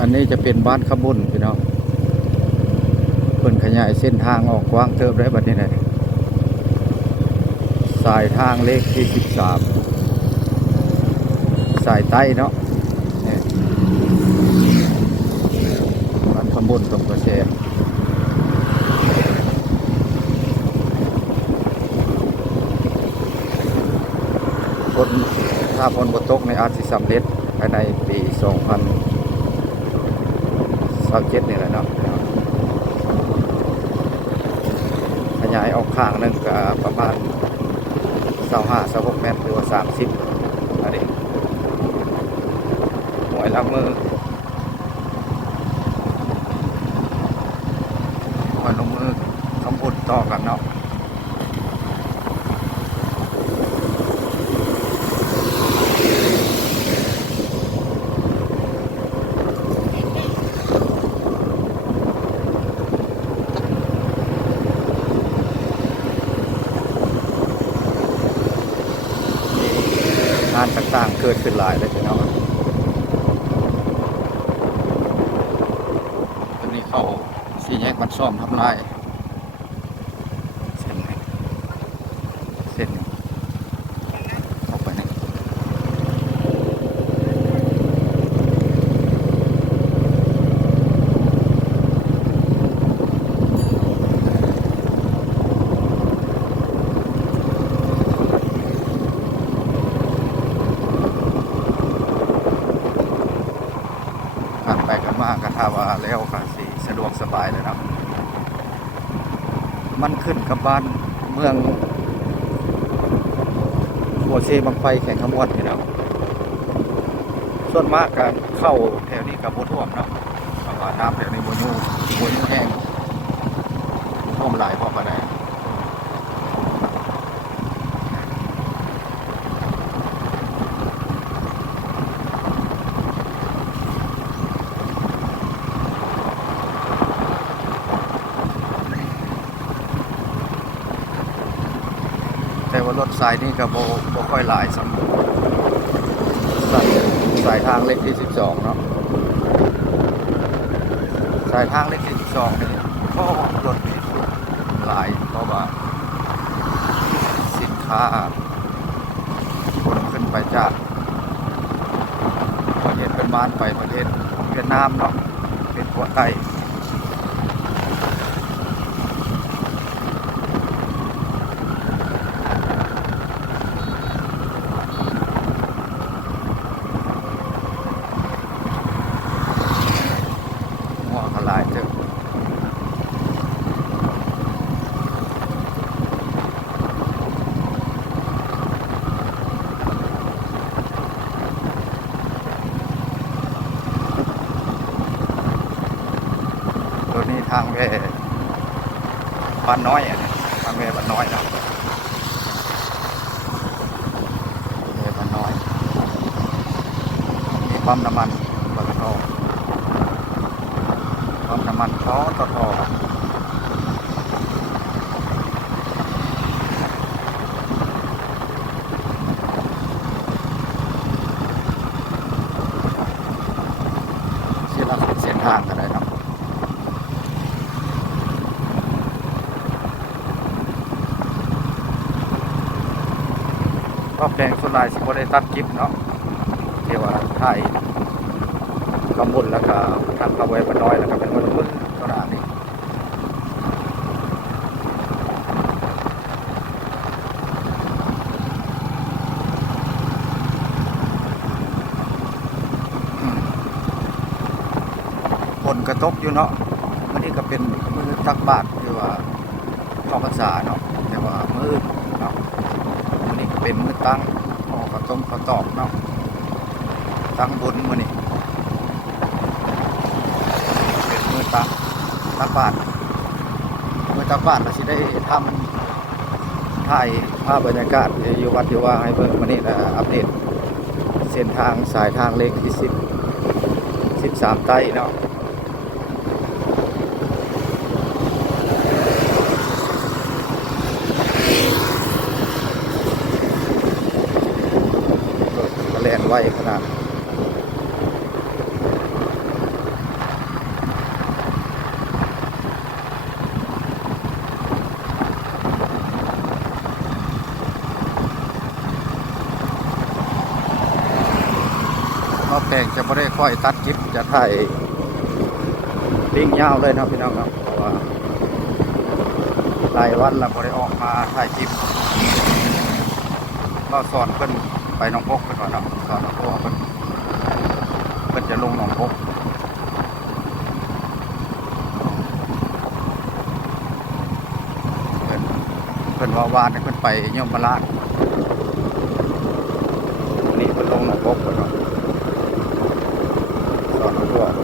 อันนี้จะเป็นบ้านขบุญพี่น้องเพิ่นขยายเส้นทางออกกว้างเติบได้บัดนี้นะสายทางเลขที่13สายใต้เนาะนี่บ้านขบุญตรงกระแสฝนถ้าฝนบ่ตกในอาจสิสำเร็จภายในปี2027นี่แหละเนาะขยายออกข้างนึงก็ประมาณ25-26 เมตรหรือว่า30อันนี้หวยละมือหวยลงมือคำพูดต่อกันเนาะงานต่างๆเกิดขึ้นหลายเลยพี่น้องตอนนี้เขาสี่แยกบันซ่อมทำลายเส้นนี้เส้นนี้ออกไปนี่กันไปกันมากระทาว่าแล้วค่ะสิสะดวกสบายเลยนะมันขึ้นกับบ้านเมืองหัวเซบังไฟแข่งขมวดพี่น้องส่วนมากการเข้าแถวนี้กับบัท่วมเนาะเพราะว่าน้ำแถวนี้บัวยูแห้งบัท่วมหลายพอประได้แต่ว่ารถสายนี่ก็บ่ค่อยหลายสำหรับสายทางเลขที่12เนาะสายทางเลขที่12นี่ก็รถนี่หลายเพราะว่าสินค้าคนขึ้นไปจากประเทศเป็นบ้านไปประเทศเวียดนามเนาะเป็นกัวไตหัวก็หลายเจ้าตัวนี้ทางเวบ้านน้อยอ่ะทางเวบ้านน้อยเนาะเวบ้านน้อยมีปั๊มน้ำมันปตทปั๊มน้ำมันปตทเส้นละเส้นทางกันเลยเนาะรอบแดงส่วนลายสิบ่ได้ตัดคลิปเนาะเที่ว่าถ่ายกำบุญแล้วก็ทางกระเวยบ้านน้อยแล้วก็เป็นวันรุ่นขนาดนี้ฝนกระตกอยู่เนาะวันนี้ก็เป็นมือตักบาตรคือว่าเข้าพรรษาเนาะแต่ว่ามือเนาะวันนี้ก็เป็นมือตั้งข้าวต้มข้าวตอกเนาะตั้งบุญมื้อนี้เป็นมือตักบาตรมือตักบาตรเราสิได้ทำถ่ายภาพบรรยากาศอยู่วัดอยู่ว่าให้เบิ่งมื้อนี้นะอัปเดตเส้นทางสายทางเลขที่13ใต้เนาะแล่นไวขนาด รอบแปลงจะไม่ได้ค่อยตัดคลิปจะถ่ายปิ้งยาวเลยเนาะพี่น้องครับเพราะว่าหลายวันแล้วไม่ได้ออกมาถ่ายคลิปก็สอนเพิ่นไปหนองพกไปก่อนเนาะสอนหนองพกเพิ่นจะลงหนองพกเพิ่นว่าวานเพิ่นไปยมราชวันนี้เพิ่นลงหนองพกไปก่อนสอนหนองพก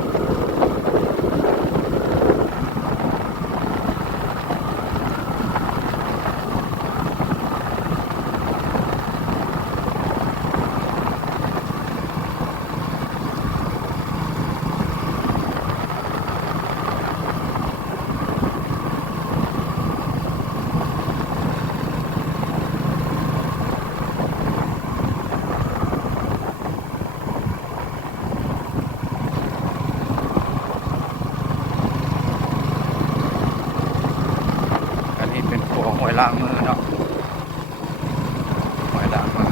อันนี้เป็นตัวหอยล้างมือเนาะหอยล้างมือ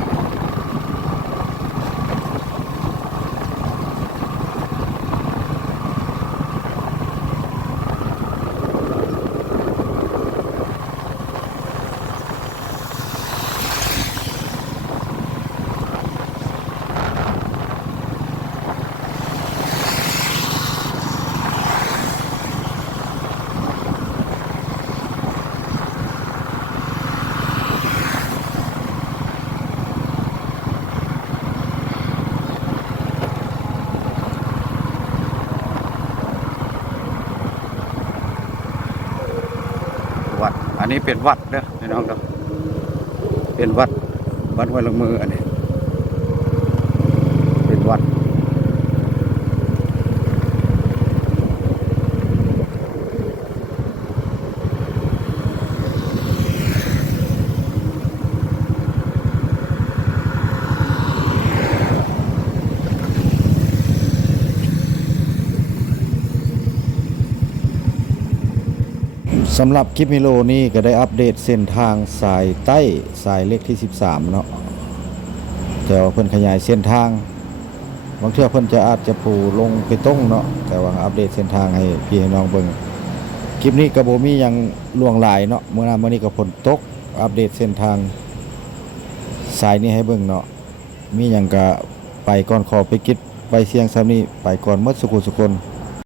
วัดอันนี้เป็นวัดเด้อพี่น้องครับเป็นวัดห้วยลงมืออันนี้เป็นวัดสำหรับคลิปวิดีโอนี้ก็ได้อัปเดตเส้นทางสายใต้สายเลขที่13เนาะแต่ว่าเพิ่นขยายเส้นทางบางเทื่อเพิ่นจะอาจจะปูลงไปตรงเนาะแต่ว่าอัปเดตเส้นทางให้พี่ให้น้องเบิ่งคลิปนี้ก็บ่มีหยังล่วงหลายเนาะมื้อนี้ก็ฝนตกอัปเดตเส้นทางสายนี้ให้เบิ่งเนาะมีหยังก็ไปก่อนขอไปกิจไปเสียงซ้ำนี้ไปก่อนหมดสุขสุคน